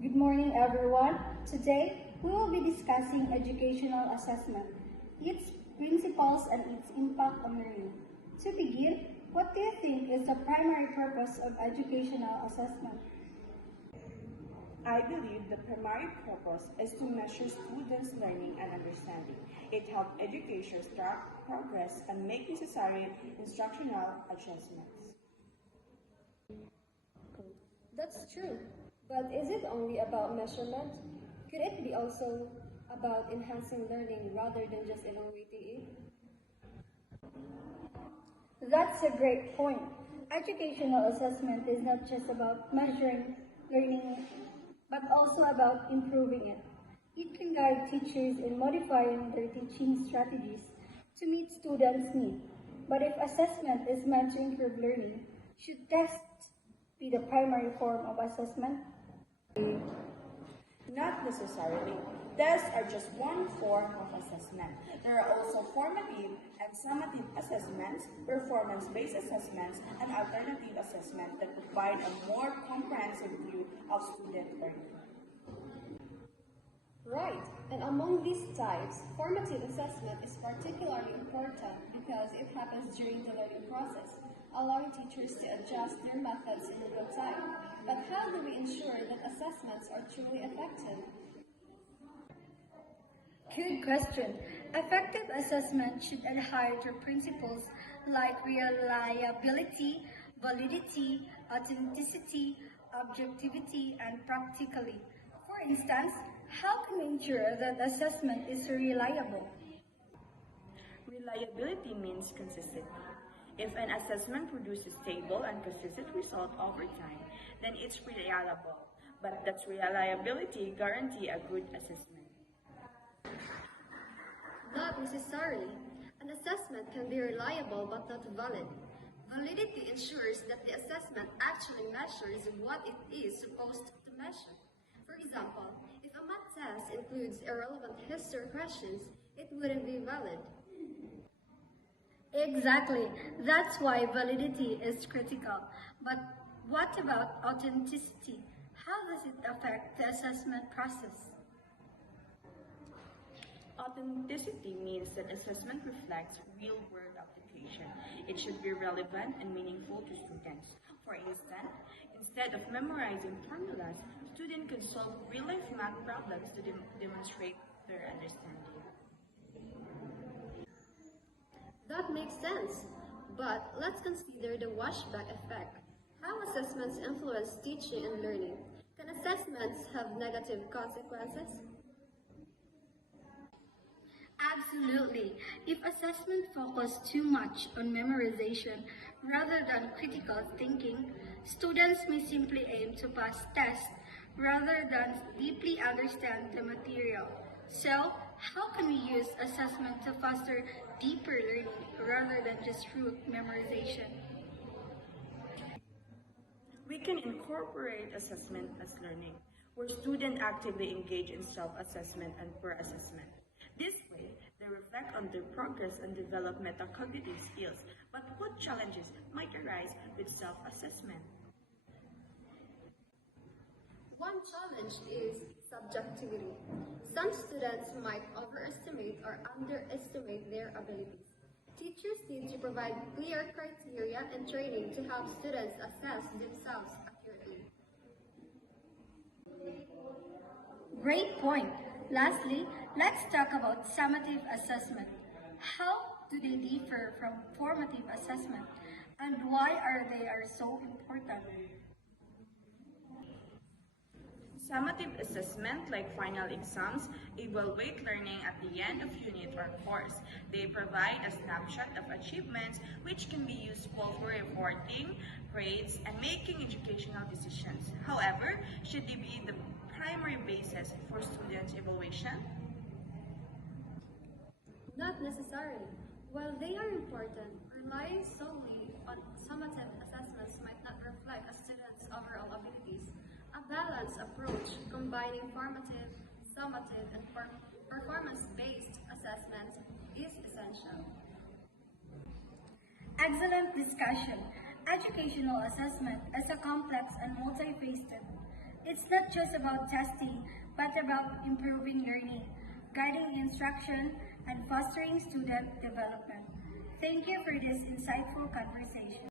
Good morning, everyone. Today, we will be discussing educational assessment, its principles and its impact on learning. To begin, what do you think is the primary purpose of educational assessment? I believe the primary purpose is to measure students' learning and understanding. It helps educators track progress and make necessary instructional adjustments. That's true. But is it only about measurement? Could it be also about enhancing learning rather than just evaluating it? That's a great point. Educational assessment is not just about measuring learning, but also about improving it. It can guide teachers in modifying their teaching strategies to meet students' needs. But if assessment is meant to improve learning, should tests be the primary form of assessment? Not necessarily. Tests are just one form of assessment. There are also formative and summative assessments, performance-based assessments, and alternative assessments that provide a more comprehensive view of student learning. Right. And among these types, formative assessment is particularly important because it happens during the learning process, allowing teachers to adjust their methods in real time. But how do we ensure that assessments are truly effective? Good question. Effective assessment should adhere to principles like reliability, validity, authenticity, objectivity, and practicality. For instance, how can we ensure that assessment is reliable? Reliability means consistency. If an assessment produces stable and consistent result over time, then it's reliable. But does reliability guarantee a good assessment? Not necessarily. An assessment can be reliable but not valid. Validity ensures that the assessment actually measures what it is supposed to measure. For example, if a math test includes irrelevant history questions, it wouldn't be valid. Exactly. That's why validity is critical. But what about authenticity? How does it affect the assessment process? Authenticity means that assessment reflects real-world application. It should be relevant and meaningful to students. For instance, instead of memorizing formulas, students can solve real-life math problems to demonstrate their understanding. That makes sense. But let's consider the washback effect. How assessments influence teaching and learning. Can assessments have negative consequences? Absolutely. If assessment focus too much on memorization rather than critical thinking, students may simply aim to pass tests rather than deeply understand the material. So, how can we use assessment to foster deeper learning rather than just rote memorization? We can incorporate assessment as learning, where students actively engage in self-assessment and peer-assessment. This way, they reflect on their progress and develop metacognitive skills. But what challenges might arise with self-assessment? One challenge is subjectivity. Some students might overestimate or underestimate their abilities. Teachers need to provide clear criteria and training to help students assess themselves accurately. Great point. Lastly, let's talk about summative assessment. How do they differ from formative assessment, and why are they so important? Summative assessment, like final exams, evaluate learning at the end of unit or course. They provide a snapshot of achievements which can be useful for reporting, grades, and making educational decisions. However, should they be the primary basis for students' evaluation? Not necessarily. While they are important, relying solely on summative assessments might not reflect a student's overall abilities. A balanced approach combining formative, summative, and performance-based assessments is essential. Excellent discussion. Educational assessment is a complex and multifaceted It's not just about testing, but about improving learning, guiding instruction, and fostering student development. Thank you for this insightful conversation.